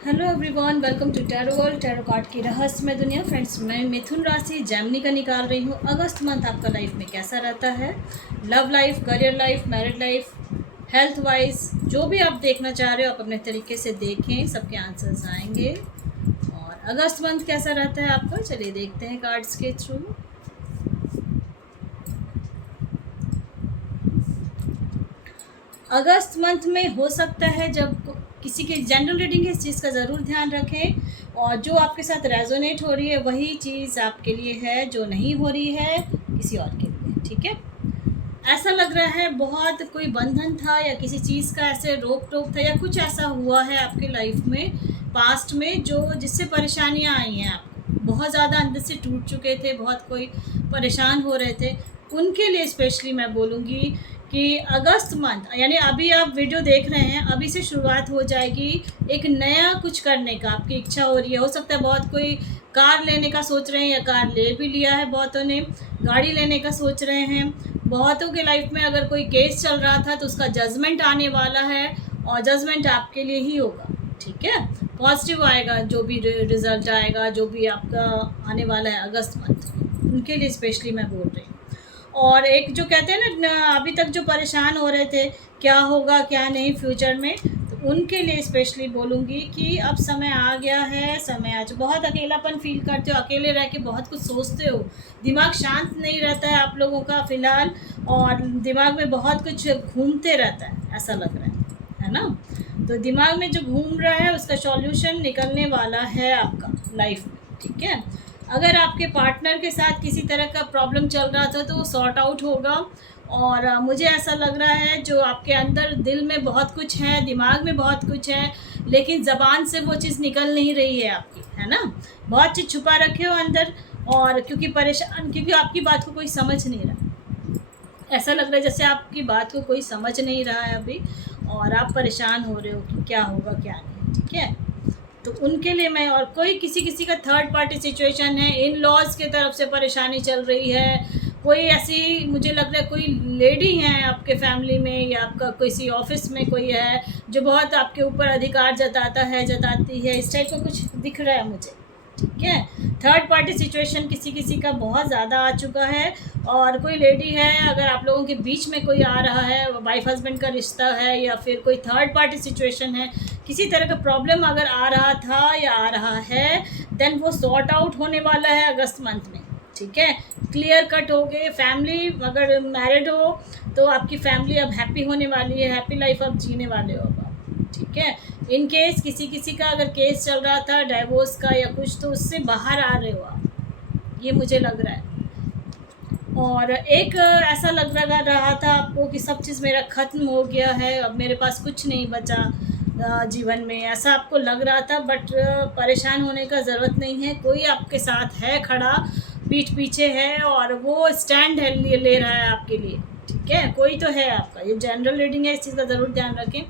Hello everyone, welcome to tarot world. Tarot card की रहस्यमय दुनिया। फ्रेंड्स, मैं मिथुन राशि जेमिनी का निकाल रही हूँ। अगस्त मंथ आपका लाइफ में कैसा रहता है? Love life, career life, married life, health wise, जो भी आप देखना चाह रहे हो आप अपने तरीके से देखें, सबके आंसर्स आएंगे। और अगस्त मंथ कैसा रहता है आपका, चलिए देखते हैं कार्ड्स के थ्रू। अगस्त मंथ में हो सकता है जब किसी के जनरल रीडिंग है, इस चीज़ का ज़रूर ध्यान रखें। और जो आपके साथ रेजोनेट हो रही है वही चीज़ आपके लिए है, जो नहीं हो रही है किसी और के लिए। ठीक है, ऐसा लग रहा है बहुत कोई बंधन था या किसी चीज़ का ऐसे रोक टोक था या कुछ ऐसा हुआ है आपके लाइफ में पास्ट में जो जिससे परेशानियां आई हैं। आपको बहुत ज़्यादा अंदर से टूट चुके थे, बहुत कोई परेशान हो रहे थे। उनके लिए स्पेशली मैं बोलूँगी कि अगस्त मंथ यानी अभी आप वीडियो देख रहे हैं, अभी से शुरुआत हो जाएगी एक नया कुछ करने का। आपकी इच्छा हो रही है, हो सकता है बहुत कोई कार लेने का सोच रहे हैं या कार ले भी लिया है, बहुतों ने गाड़ी लेने का सोच रहे हैं। बहुतों के लाइफ में अगर कोई केस चल रहा था तो उसका जजमेंट आने वाला है और जजमेंट आपके लिए ही होगा। ठीक है, पॉजिटिव आएगा, जो भी रिजल्ट आएगा, जो भी आपका आने वाला है अगस्त मंथ में, उनके लिए स्पेशली मैं बोल रही हूँ। और एक जो कहते हैं ना, अभी तक जो परेशान हो रहे थे क्या होगा क्या नहीं फ्यूचर में, तो उनके लिए स्पेशली बोलूँगी कि अब समय आ गया है। समय आज बहुत अकेलापन फील करते हो, अकेले रह के बहुत कुछ सोचते हो, दिमाग शांत नहीं रहता है आप लोगों का फ़िलहाल, और दिमाग में बहुत कुछ घूमते रहता है, ऐसा लग रहा है ना। तो दिमाग में जो घूम रहा है उसका सॉल्यूशन निकलने वाला है आपका लाइफ में। ठीक है, अगर आपके पार्टनर के साथ किसी तरह का प्रॉब्लम चल रहा था तो वो सॉर्ट आउट होगा। और मुझे ऐसा लग रहा है जो आपके अंदर दिल में बहुत कुछ है, दिमाग में बहुत कुछ है, लेकिन ज़बान से वो चीज़ निकल नहीं रही है आपकी, है ना। बहुत चीज़ छुपा रखे हो अंदर, और क्योंकि आपकी बात को कोई समझ नहीं रहा। ऐसा लग रहा है जैसे आपकी बात को कोई समझ नहीं रहा है अभी, और आप परेशान हो रहे हो कि क्या होगा क्या नहीं। ठीक है, तो उनके लिए मैं, और कोई किसी किसी का थर्ड पार्टी सिचुएशन है, इन लॉज के तरफ से परेशानी चल रही है। कोई ऐसी मुझे लग रहा है कोई लेडी है आपके फैमिली में या आपका किसी ऑफिस में कोई है जो बहुत आपके ऊपर अधिकार जताता है, जताती है, इस टाइप का कुछ दिख रहा है मुझे। ठीक है, थर्ड पार्टी सिचुएशन किसी किसी का बहुत ज़्यादा आ चुका है। और कोई लेडी है, अगर आप लोगों के बीच में कोई आ रहा है, वाइफ हस्बैंड का रिश्ता है या फिर कोई थर्ड पार्टी सिचुएशन है, किसी तरह का प्रॉब्लम अगर आ रहा था या आ रहा है, देन वो सॉर्ट आउट होने वाला है अगस्त मंथ में। ठीक है, क्लियर कट हो गए। फैमिली अगर मैरिड हो तो आपकी फैमिली अब हैप्पी होने वाली है, हैप्पी लाइफ अब जीने वाले हो अब आप। ठीक है, इन केस किसी किसी का अगर केस चल रहा था डाइवोर्स का या कुछ, तो उससे बाहर आ रहे हो आप, ये मुझे लग रहा है। और एक ऐसा रहा था आपको कि सब चीज़ मेरा ख़त्म हो गया है, अब मेरे पास कुछ नहीं बचा जीवन में, ऐसा आपको लग रहा था। बट परेशान होने का ज़रूरत नहीं है, कोई आपके साथ है खड़ा, पीठ पीछे है, और वो स्टैंड है ले रहा है आपके लिए। ठीक है, कोई तो है आपका। ये जनरल रीडिंग है, इस चीज़ का ज़रूर ध्यान रखें।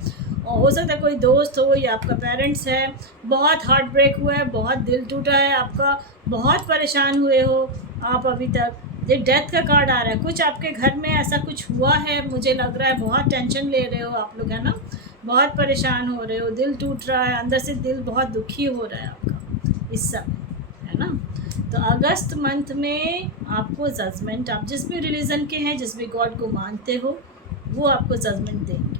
और हो सकता है कोई दोस्त हो या आपका पेरेंट्स है, बहुत हार्ट ब्रेक हुआ है, बहुत दिल टूटा है आपका, बहुत परेशान हुए हो आप अभी तक। ये डेथ का कार्ड आ रहा है, कुछ आपके घर में ऐसा कुछ हुआ है मुझे लग रहा है, बहुत टेंशन ले रहे हो आप लोग, है ना, बहुत परेशान हो रहे हो, दिल टूट रहा है, अंदर से दिल बहुत दुखी हो रहा है आपका इस समय, है ना। तो अगस्त मंथ में आपको जजमेंट, आप जिस भी रिलीजन के हैं, जिस भी गॉड को मानते हो, वो आपको जजमेंट देंगे।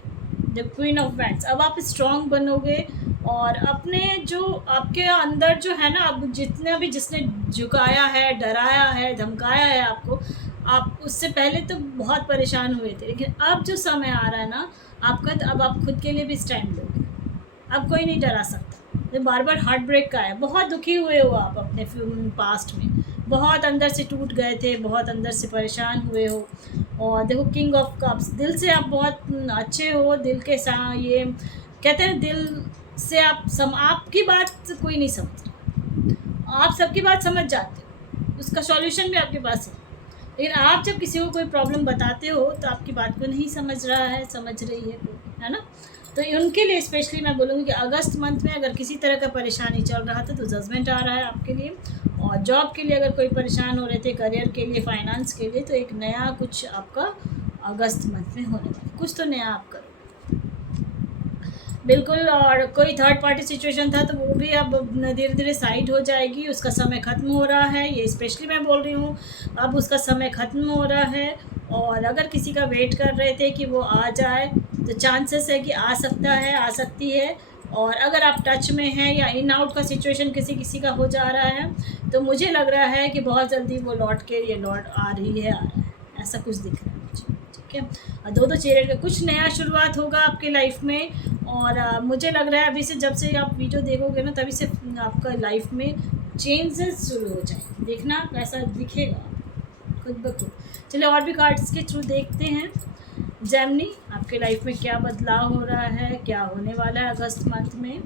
द क्वीन ऑफ वैंड्स, अब आप स्ट्रांग बनोगे, और अपने जो आपके अंदर जो है ना, अब जितना भी जिसने झुकाया है, डराया है, धमकाया है आपको, आप उससे पहले तो बहुत परेशान हुए थे, लेकिन अब जो समय आ रहा है ना आपका, तो अब आप खुद के लिए भी स्टैंड लोगे। अब कोई नहीं डरा सकता। ये बार बार हार्ट ब्रेक का है, बहुत दुखी हुए हो आप अपने पास्ट में, बहुत अंदर से टूट गए थे, बहुत अंदर से परेशान हुए हो। और देखो किंग ऑफ कप्स, दिल से आप बहुत अच्छे हो, दिल के साथ ये कहते हैं, दिल से आपकी बात कोई नहीं समझ, आप सबकी बात समझ जाते हो, उसका सॉल्यूशन भी आपके पास है। लेकिन आप जब किसी को कोई प्रॉब्लम बताते हो तो आपकी बात को नहीं समझ रहा है, समझ रही है कोई, है ना। तो उनके लिए स्पेशली मैं बोलूँगी कि अगस्त मंथ में अगर किसी तरह का परेशानी चल रहा था तो जजमेंट आ रहा है आपके लिए। और जॉब के लिए अगर कोई परेशान हो रहे थे, करियर के लिए, फाइनेंस के लिए, तो एक नया कुछ आपका अगस्त मंथ में होने वाला, कुछ तो नया आप करो। बिल्कुल। और कोई थर्ड पार्टी सिचुएशन था तो वो भी अब धीरे धीरे साइड हो जाएगी, उसका समय ख़त्म हो रहा है, ये स्पेशली मैं बोल रही हूँ। अब उसका समय ख़त्म हो रहा है। और अगर किसी का वेट कर रहे थे कि वो आ जाए, तो चांसेस है कि आ सकता है, आ सकती है। और अगर आप टच में हैं या इन आउट का सिचुएशन किसी किसी का हो जा रहा है, तो मुझे लग रहा है कि बहुत जल्दी वो लौट के ये लौट आ रही है, आ रहा है, ऐसा कुछ दिख रहा है मुझे। ठीक है, और दो चेहरे का कुछ नया शुरुआत होगा आपकी लाइफ में। और मुझे लग रहा है अभी से, जब से आप वीडियो देखोगे ना, तभी से आपका लाइफ में चेंजेस शुरू हो जाएंगे, देखना वैसा दिखेगा खुद ब खुद। चलिए और भी कार्ड्स के थ्रू देखते हैं। जेमिनी, आपके लाइफ में क्या बदलाव हो रहा है, क्या होने वाला है अगस्त मंथ में।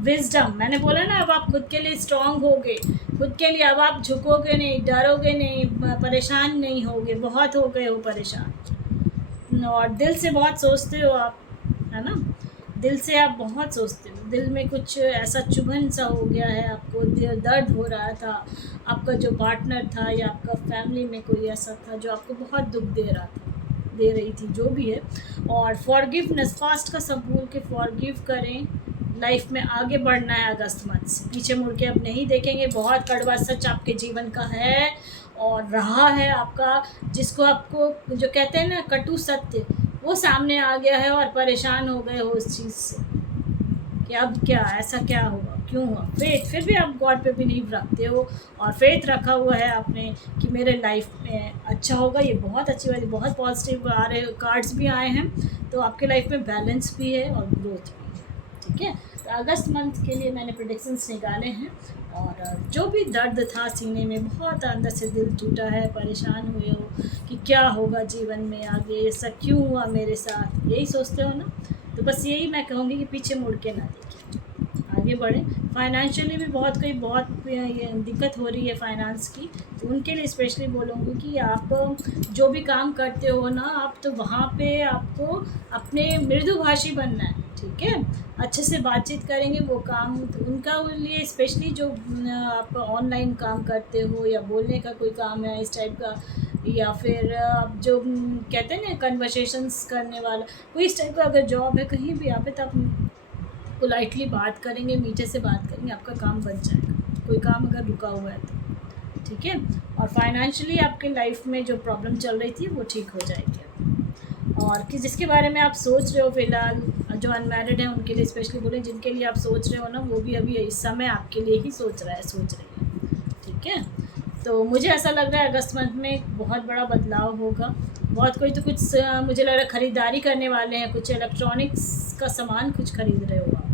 विजडम, मैंने बोला ना, अब आप खुद के लिए स्ट्रांग होगे, खुद के लिए अब आप झुकोगे नहीं, डरोगे नहीं, परेशान नहीं होगे। बहुत हो गए हो परेशान, और दिल से बहुत सोचते हो आप, है ना। दिल से आप बहुत सोचते हो, दिल में कुछ ऐसा चुभन सा हो गया है, आपको दर्द हो रहा था। आपका जो पार्टनर था या आपका फैमिली में कोई ऐसा था जो आपको बहुत दुख दे रहा था, दे रही थी, जो भी है। और फॉरगिवनेस, फास्ट का सब भूल के फॉरगिव करें। लाइफ में आगे बढ़ना है अगस्त मंथ से, पीछे मुड़ के अब नहीं देखेंगे। बहुत कड़वा सच आपके जीवन का है और रहा है आपका, जिसको आपको जो कहते हैं ना कटु सत्य, वो सामने आ गया है और परेशान हो गए हो उस चीज़ से कि अब क्या, ऐसा क्या होगा, क्यों हुआ। फेथ, फिर भी आप गॉड पे बिलीव रखते हो और फेथ रखा हुआ है आपने कि मेरे लाइफ में अच्छा होगा। ये बहुत अच्छी बात है, बहुत पॉजिटिव आ रहे कार्ड्स भी आए हैं। तो आपके लाइफ में बैलेंस भी है और ग्रोथ भी है। ठीक है, तो अगस्त मंथ के लिए मैंने प्रेडिक्शंस निकाले हैं। और जो भी दर्द था सीने में, बहुत अंदर से दिल टूटा है, परेशान हुए हो कि क्या होगा जीवन में आगे, ऐसा क्यों हुआ मेरे साथ, यही सोचते हो ना, तो बस यही मैं कहूँगी कि पीछे मुड़ के ना देखिए, आगे बढ़ें। फाइनेंशियली भी बहुत ये दिक्कत हो रही है फाइनेंस की, तो उनके लिए स्पेशली बोलूँगी कि आप जो भी काम करते हो ना, आप तो वहाँ पे आपको अपने मृदुभाषी बनना है। ठीक है, अच्छे से बातचीत करेंगे वो काम, तो उनका लिए स्पेशली जो आप ऑनलाइन काम करते हो या बोलने का कोई काम है इस टाइप का, या फिर आप जो कहते हैं ना कन्वर्सेशंस करने वाला कोई इस टाइप का अगर जॉब है कहीं भी आप है, तो आप पोलाइटली बात करेंगे, मीठे से बात करेंगे, आपका काम बन जाएगा। कोई काम अगर रुका हुआ है तो ठीक है। और फाइनेंशियली आपके लाइफ में जो प्रॉब्लम चल रही थी वो ठीक हो जाएगी। और कि जिसके बारे में आप सोच रहे हो फ़िलहाल, जो अनमैरिड हैं उनके लिए स्पेशली बोले, जिनके लिए आप सोच रहे हो ना, वो भी अभी इस समय आपके लिए ही सोच रही है। ठीक है, तो मुझे ऐसा लग रहा है अगस्त मंथ में बहुत बड़ा बदलाव होगा। बहुत कोई तो कुछ मुझे लग रहा है ख़रीदारी करने वाले हैं, कुछ इलेक्ट्रॉनिक्स का सामान कुछ ख़रीद रहे हो आप।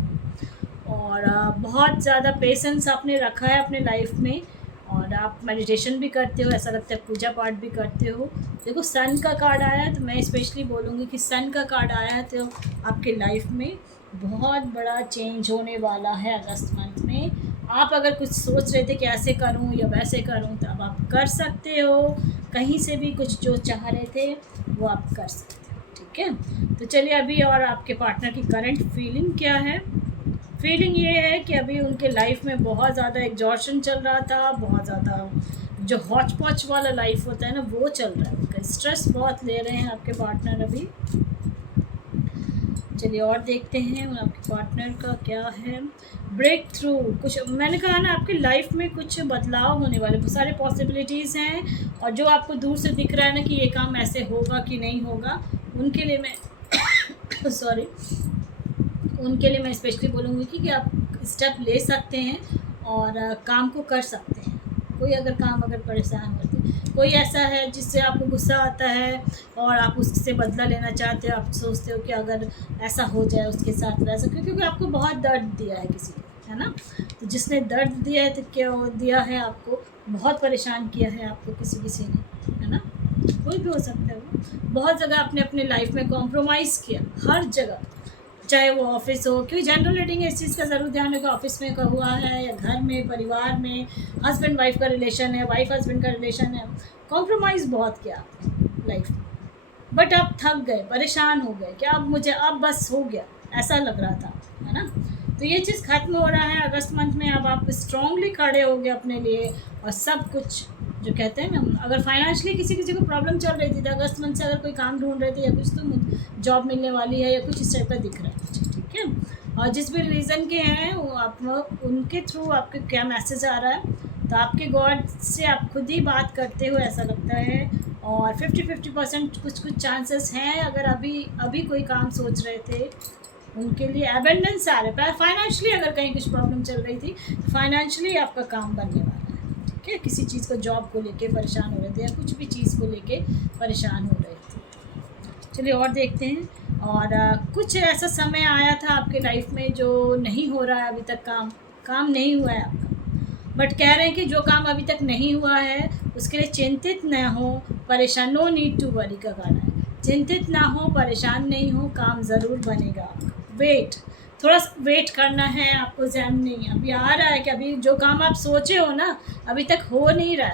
और बहुत ज़्यादा पेशेंस आपने रखा है अपने लाइफ में, और आप मेडिटेशन भी करते हो, ऐसा लगता है पूजा पाठ भी करते हो। देखो सन का कार्ड आया है, तो मैं स्पेशली बोलूँगी कि सन का कार्ड आया है तो आपके लाइफ में बहुत बड़ा चेंज होने वाला है अगस्त मंथ में। आप अगर कुछ सोच रहे थे कि ऐसे करूं या वैसे करूं, तो अब आप कर सकते हो। कहीं से भी कुछ जो चाह रहे थे वो आप कर सकते हो। ठीक है, तो चलिए अभी और आपके पार्टनर की करंट फीलिंग क्या है। फीलिंग ये है कि अभी उनके लाइफ में बहुत ज़्यादा एग्जॉर्शन चल रहा था, बहुत ज़्यादा जो हॉच पॉच वाला लाइफ होता है ना वो चल रहा है, उनका स्ट्रेस बहुत ले रहे हैं आपके पार्टनर अभी। चलिए और देखते हैं आपके पार्टनर का क्या है। ब्रेक थ्रू, कुछ मैंने कहा ना आपकी लाइफ में कुछ बदलाव होने वाले, बहुत सारे पॉसिबिलिटीज़ हैं। और जो आपको दूर से दिख रहा है ना कि ये काम ऐसे होगा कि नहीं होगा, उनके लिए मैं सॉरी, उनके लिए मैं स्पेशली बोलूँगी कि आप स्टेप ले सकते हैं और काम को कर सकते हैं। कोई अगर काम अगर परेशान होते, कोई ऐसा है जिससे आपको गुस्सा आता है और आप उससे बदला लेना चाहते हो, आप सोचते हो कि अगर ऐसा हो जाए उसके साथ वैसा, क्योंकि आपको बहुत दर्द दिया है किसी को, है ना। तो जिसने दर्द दिया है तो क्या दिया है आपको, बहुत परेशान किया है आपको किसी ने, है ना। कोई भी हो सकता है, वो बहुत जगह आपने अपने लाइफ में कॉम्प्रोमाइज़ किया, हर जगह, चाहे वो ऑफिस हो, क्योंकि जनरल रीडिंग इस चीज़ का ज़रूर ध्यान रखो, ऑफिस में का हुआ है या घर में परिवार में हस्बैंड वाइफ का रिलेशन है, वाइफ हस्बैंड का रिलेशन है, कॉम्प्रोमाइज़ बहुत किया आपने लाइफ में। बट आप थक गए, परेशान हो गए कि अब बस हो गया, ऐसा लग रहा था, है ना। तो ये चीज़ ख़त्म हो रहा है अगस्त मंथ में। अब आप स्ट्रांगली खड़े हो गए अपने लिए, और सब कुछ जो कहते हैं ना, अगर फाइनेंशियली किसी को प्रॉब्लम चल रही थी तो अगस्त मंथ से अगर कोई काम ढूंढ रहे थे या कुछ, तो जॉब मिलने वाली है या कुछ इस टाइप का दिख रहा है। ठीक है, और जिस भी रीज़न के हैं वो आप उनके थ्रू आपके क्या मैसेज आ रहा है, तो आपके गॉड से आप खुद ही बात करते हो ऐसा लगता है। और 50-50% कुछ कुछ चांसेस हैं, अगर अभी कोई काम सोच रहे थे उनके लिए एबेंडेंस आ रहा है। फाइनेंशियली अगर कहीं कुछ प्रॉब्लम चल रही थी तो फाइनेंशियली आपका काम बनने वाला है, ठीक है। किसी चीज़ को जॉब को लेके परेशान हो रहे थे या कुछ भी चीज़ को लेके परेशान हो रहे थे। चलिए और देखते हैं। और कुछ ऐसा समय आया था आपके लाइफ में जो नहीं हो रहा है अभी तक, काम नहीं हुआ है आपका, बट कह रहे हैं कि जो काम अभी तक नहीं हुआ है उसके लिए चिंतित न हो, परेशान, नो नीड टू वरी का गाना है। चिंतित ना हो, परेशान नहीं हो, काम ज़रूर बनेगा आपका। वेट, थोड़ा वेट करना है आपको, जैम नहीं अभी आ रहा है कि अभी जो काम आप सोचे हो ना अभी तक हो नहीं रहा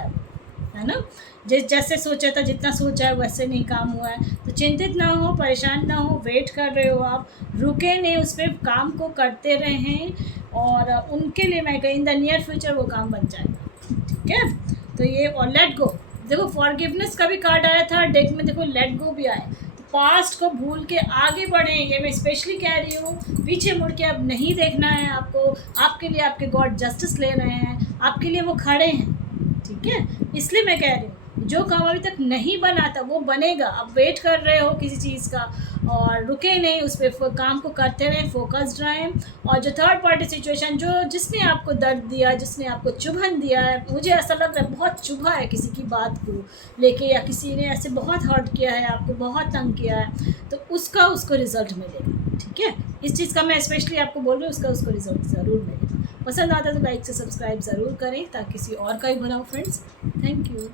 है ना। जैसे सोचा था, जितना सोचा है वैसे नहीं काम हुआ है, तो चिंतित ना हो, परेशान ना हो, वेट कर रहे हो आप, रुके नहीं, उस पर काम को करते रहें। और उनके लिए मैं कहीं इन द नियर फ्यूचर वो काम बन जाएगा, ठीक है। तो ये, और लेट गो, देखो फॉरगिवनेस का भी कार्ड आया था डेक में, देखो लेट गो भी आया। तो पास्ट को भूल के आगे बढ़ें, ये मैं स्पेशली कह रही हूँ। पीछे मुड़ के अब नहीं देखना है आपको, आपके लिए आपके गॉड जस्टिस ले रहे हैं, आपके लिए वो खड़े हैं, ठीक है। इसलिए मैं कह रही हूँ जो काम अभी तक नहीं बना था वो बनेगा। अब वेट कर रहे हो किसी चीज़ का और रुके नहीं, उस पर काम को करते रहें, फोकस्ड रहें। और जो थर्ड पार्टी सिचुएशन, जिसने आपको दर्द दिया, जिसने आपको चुभन दिया है, मुझे ऐसा लग रहा है बहुत चुभा है किसी की बात को लेके, या किसी ने ऐसे बहुत हर्ट किया है आपको, बहुत तंग किया है, तो उसको रिज़ल्ट मिलेगा, ठीक है। इस चीज़ का मैं स्पेशली आपको बोल रही हूँ, उसको रिज़ल्ट ज़रूर मिलेगा। पसंद आता है तो लाइक से सब्सक्राइब ज़रूर करें ताकि किसी और का ही भला हो फ्रेंड्स। Thank you.